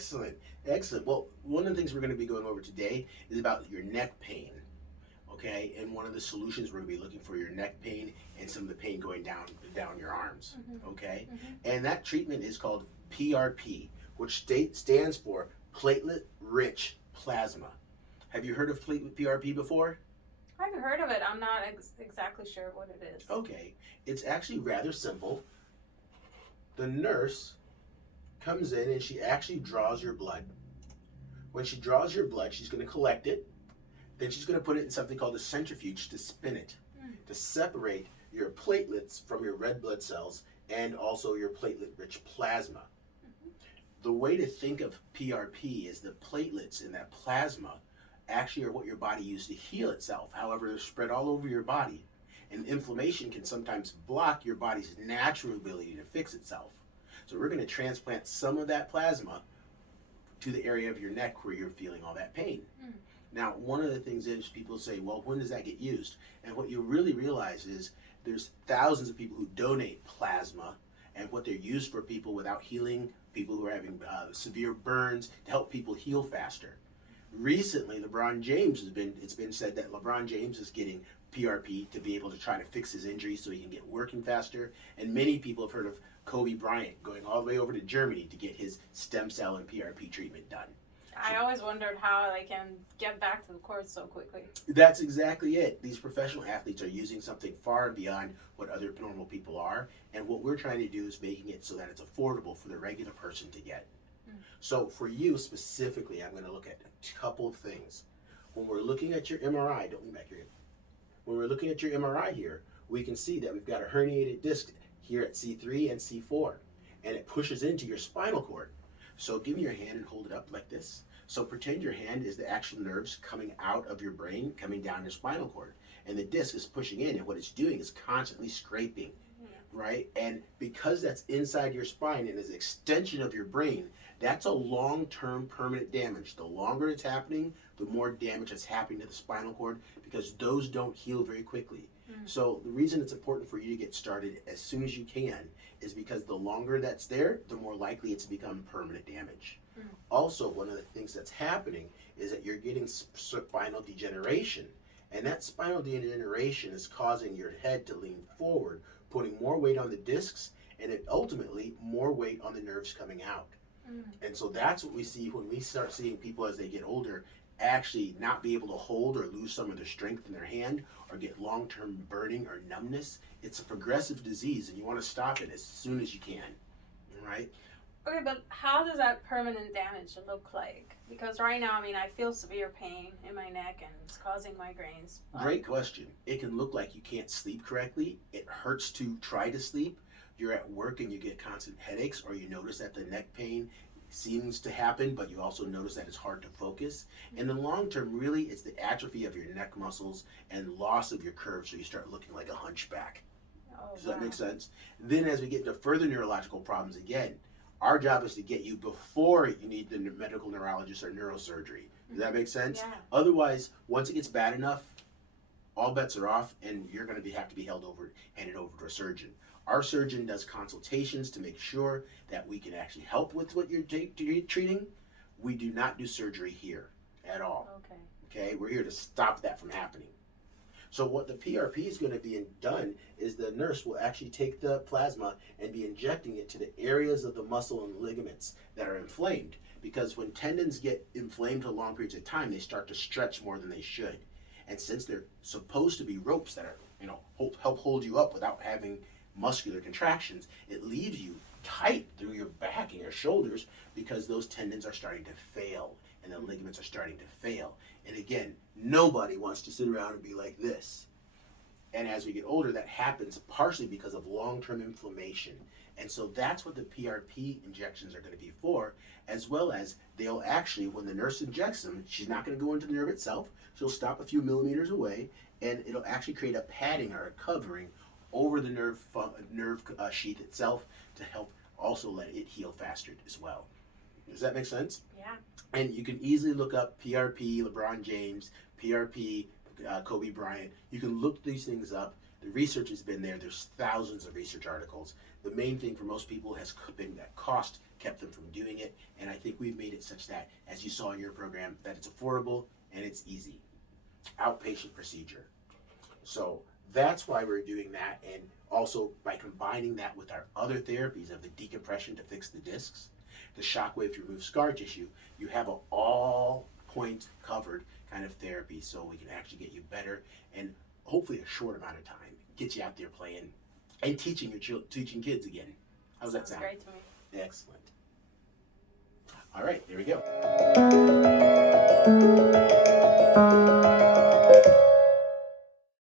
Excellent, excellent. Well, one of the things we're going to be going over today is about your neck pain. Okay, and one of the solutions we're going to be looking for your neck pain and some of the pain going down your arms. Okay, and that treatment is called PRP, which stands for Platelet Rich Plasma. Have you heard of PRP before? I've heard of it. I'm not exactly sure what it is. Okay, it's actually rather simple. The nurse comes in and she actually draws your blood. When she draws your blood, she's going to collect it. Then she's going to put it in something called a centrifuge to spin it, to separate your platelets from your red blood cells and also your platelet-rich plasma. The way to think of PRP is the platelets in that plasma actually are what your body uses to heal itself. However, they're spread all over your body, and inflammation can sometimes block your body's natural ability to fix itself. So we're going to transplant some of that plasma to the area of your neck where you're feeling all that pain. Now, one of the things is people say, well, when does that get used? And what you really realize is there's thousands of people who donate plasma, and what they're used for people without healing, people who are having severe burns, to help people heal faster. Recently, it's been said that LeBron James is getting PRP to be able to try to fix his injury so he can get working faster. And many people have heard of Kobe Bryant going all the way over to Germany to get his stem cell and PRP treatment done. I always wondered how they can get back to the court so quickly. That's exactly it. These professional athletes are using something far beyond what other normal people are. And what we're trying to do is making it so that it's affordable for the regular person to get. So for you specifically, I'm going to look at a couple of things. When we're looking at your MRI, don't lean back here. When we're looking at your MRI here, we can see that we've got a herniated disc here at C3 and C4, and it pushes into your spinal cord. So give me your hand and hold it up like this. So pretend your hand is the actual nerves coming out of your brain, coming down your spinal cord, and the disc is pushing in, and what it's doing is constantly scraping, right? And because that's inside your spine and is an extension of your brain, that's a long-term permanent damage. The longer it's happening, the more damage that's happening to the spinal cord, because those don't heal very quickly. So the reason it's important for you to get started as soon as you can is because the longer that's there, the more likely it's to become permanent damage. Also, one of the things that's happening is that you're getting spinal degeneration, and that spinal degeneration is causing your head to lean forward, putting more weight on the discs, and it ultimately more weight on the nerves coming out. And so that's what we see when we start seeing people as they get older actually not be able to hold or lose some of their strength in their hand or get long-term burning or numbness. It's a progressive disease, and you want to stop it as soon as you can, right? Okay, but how does that permanent damage look like? Because right now, I mean, I feel severe pain in my neck and it's causing migraines. Great question. It can look like you can't sleep correctly. It hurts to try to sleep. You're at work and you get constant headaches, or you notice that the neck pain seems to happen, but you also notice that it's hard to focus. In the long term, really, it's the atrophy of your neck muscles and loss of your curve, so you start looking like a hunchback. Does that make sense? Then as we get into further neurological problems again, our job is to get you before you need the medical neurologist or neurosurgery. Does that make sense? Yeah. Otherwise, once it gets bad enough, all bets are off, and you're going to have to be handed over to a surgeon. Our surgeon does consultations to make sure that we can actually help with what you're treating. We do not do surgery here at all. Okay, we're here to stop that from happening. So what the PRP is going to be done is the nurse will actually take the plasma and be injecting it to the areas of the muscle and ligaments that are inflamed. Because when tendons get inflamed for long periods of time, they start to stretch more than they should. And since they're supposed to be ropes that are, help hold you up without having muscular contractions, it leaves you tight through your back and your shoulders because those tendons are starting to fail and the ligaments are starting to fail. And again, nobody wants to sit around and be like this. And as we get older, that happens partially because of long-term inflammation. And so that's what the PRP injections are going to be for, as well as they'll actually, when the nurse injects them, she's not going to go into the nerve itself. She'll stop a few millimeters away, and it'll actually create a padding or a covering over the nerve sheath itself to help also let it heal faster as well. Does that make sense? Yeah. And you can easily look up PRP, LeBron James, PRP, Kobe Bryant. You can look these things up. The research has been there. There's thousands of research articles. The main thing for most people has been that cost kept them from doing it, and I think we've made it such that, as you saw in your program, that it's affordable and it's easy. Outpatient procedure. So that's why we're doing that, and also by combining that with our other therapies of the decompression to fix the discs, the shockwave to remove scar tissue, you have an all point covered kind of therapy, so we can actually get you better and hopefully a short amount of time, get you out there playing and teaching teaching kids again. How's that sound? Great to me. Excellent. All right, there we go.